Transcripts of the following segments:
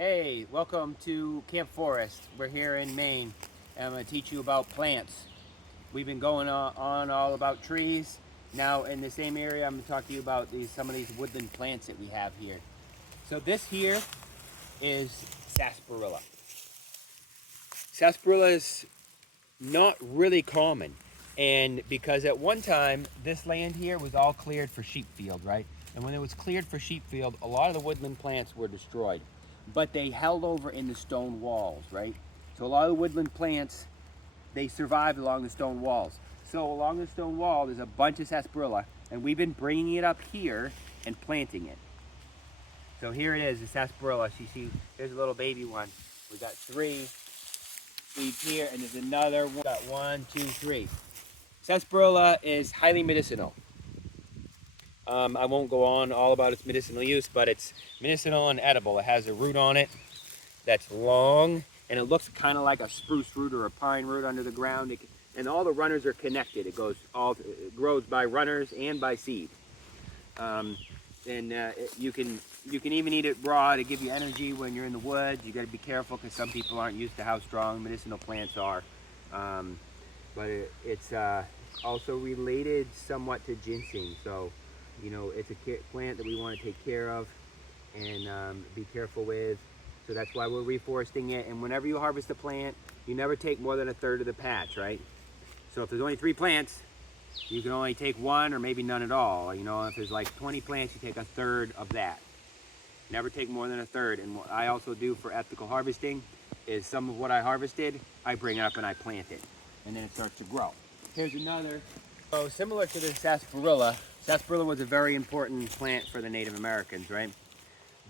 Hey, welcome to Camp Forest. We're here in Maine, and I'm going to teach you about plants. We've been going on all about trees. Now, in the same area, I'm going to talk to you about some of these woodland plants that we have here. So this here is sarsaparilla. Sarsaparilla is not really common, and because at one time this land here was all cleared for sheep field, right? And when it was cleared for sheep field, a lot of the woodland plants were destroyed, but they held over in the stone walls, right? So a lot of the woodland plants, they survived along the stone walls. So along the stone wall there's a bunch of sarsaparilla, and we've been bringing it up here and planting it. So here it is, the sarsaparilla. You see, here's a little baby one. We got three seeds here, and there's another one. Got one, two, three. Sarsaparilla is highly medicinal. I won't go on all about its medicinal use, but it's medicinal and edible. It has a root on it that's long, and it looks kind of like a spruce root or a pine root under the ground. And all the runners are connected. It grows by runners and by seed. You can even eat it raw to give you energy when you're in the woods. You got to be careful because some people aren't used to how strong medicinal plants are. It's also related somewhat to ginseng. So, you know, it's a plant that we want to take care of and be careful with. So that's why we're reforesting it. And whenever you harvest a plant, you never take more than a third of the patch, right? So if there's only 3 plants, you can only take 1 or maybe none at all. You know, if there's like 20 plants, you take a third of that. Never take more than a third. And what I also do for ethical harvesting is some of what I harvested, I bring it up and I plant it. And then it starts to grow. Here's another. So similar to the sarsaparilla, sarsaparilla was a very important plant for the Native Americans, right?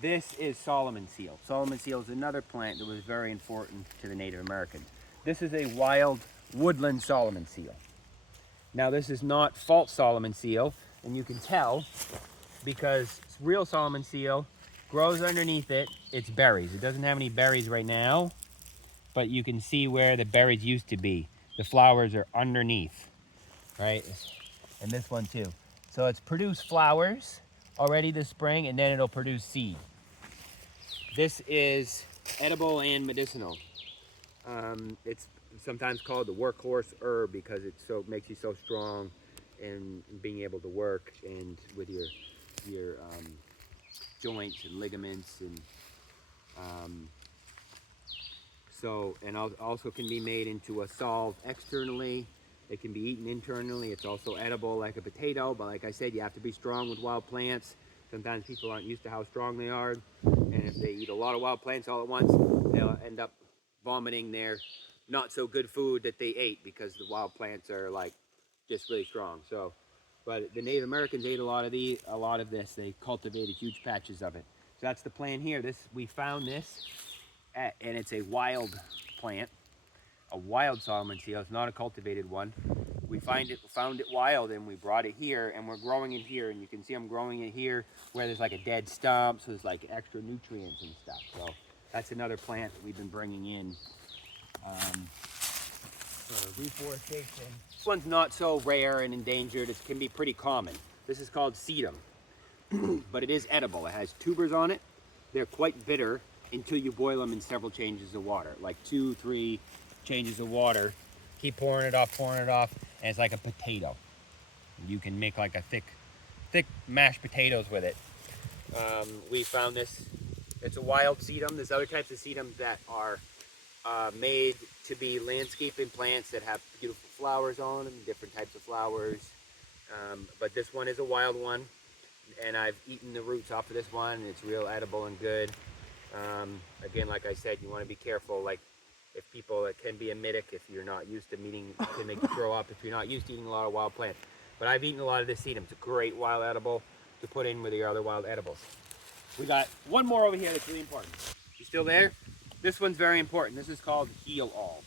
This is Solomon seal. Solomon seal is another plant that was very important to the Native Americans. This is a wild woodland Solomon seal. Now this is not false Solomon seal, and you can tell because real Solomon seal grows underneath it. It's berries. It doesn't have any berries right now, but you can see where the berries used to be. The flowers are underneath, right? And this one too. So it's produced flowers already this spring, and then it'll produce seed. This is edible and medicinal. It's sometimes called the workhorse herb because it makes you so strong in being able to work and with your joints and ligaments and also can be made into a salve externally. It can be eaten internally. It's also edible like a potato, but like I said, you have to be strong with wild plants. Sometimes people aren't used to how strong they are, and if they eat a lot of wild plants all at once, they'll end up vomiting their not so good food that they ate because the wild plants are like just really strong. So, but the Native Americans ate a lot of this. They cultivated huge patches of it. So that's the plant here. We found this, and it's a wild plant, a wild Solomon seal. It's not a cultivated one. We found it wild, and we brought it here, and we're growing it here. And you can see I'm growing it here where there's like a dead stump, so there's like extra nutrients and stuff. So that's another plant that we've been bringing in for reforestation. This one's not so rare and endangered. It can be pretty common. This is called sedum, but it is edible. It has tubers on it. They're quite bitter until you boil them in several changes of water, like 2, 3 changes of water. Keep pouring it off, and it's like a potato. You can make like a thick mashed potatoes with it. We found this. It's a wild sedum. There's other types of sedum that are made to be landscaping plants that have beautiful flowers on them, different types of flowers. But this one is a wild one, and I've eaten the roots off of this one, and it's real edible and good. Again, like I said, you want to be careful. Like, if people, it can be emetic if you're not used to eating, it can make you throw up if you're not used to eating a lot of wild plants. But I've eaten a lot of this sedum. It's a great wild edible to put in with your other wild edibles. We got one more over here that's really important. You still there? This one's very important. This is called heel all.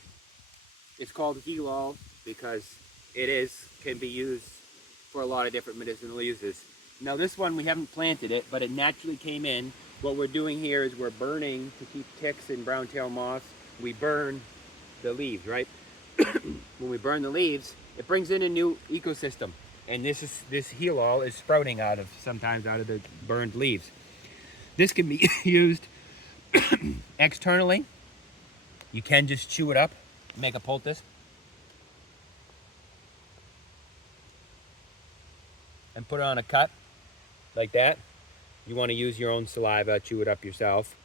It's called heel all because can be used for a lot of different medicinal uses. Now this one, we haven't planted it, but it naturally came in. What we're doing here is we're burning to keep ticks and brown-tailed moths. We burn the leaves, right? When we burn the leaves, it brings in a new ecosystem. And this heel all is sprouting sometimes out of the burned leaves. This can be used Externally, you can just chew it up, make a poultice. And put it on a cut like that. You want to use your own saliva, chew it up yourself.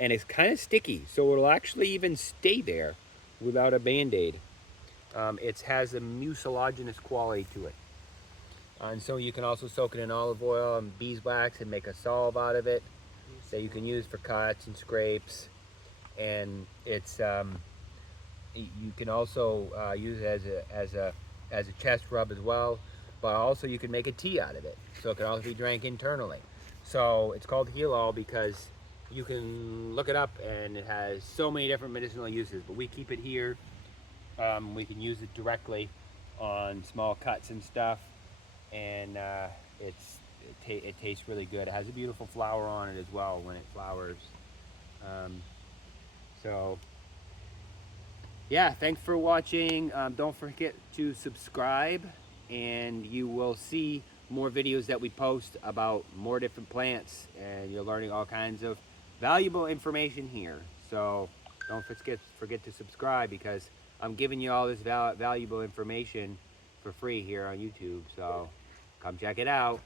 And it's kind of sticky, so it'll actually even stay there without a Band-Aid. It has a mucilaginous quality to it. And so you can also soak it in olive oil and beeswax and make a salve out of it that you can use for cuts and scrapes. And it's you can also use it as a chest rub as well. But also you can make a tea out of it, so it can also be drank internally. So it's called Heal All because you can look it up and it has so many different medicinal uses. But we keep it here. We can use it directly on small cuts and stuff, and it tastes really good. It has a beautiful flower on it as well when it flowers. So yeah, thanks for watching. Don't forget to subscribe, and you will see more videos that we post about more different plants, and you're learning all kinds of valuable information here. So don't forget to subscribe, because I'm giving you all this valuable information for free here on YouTube. So come check it out.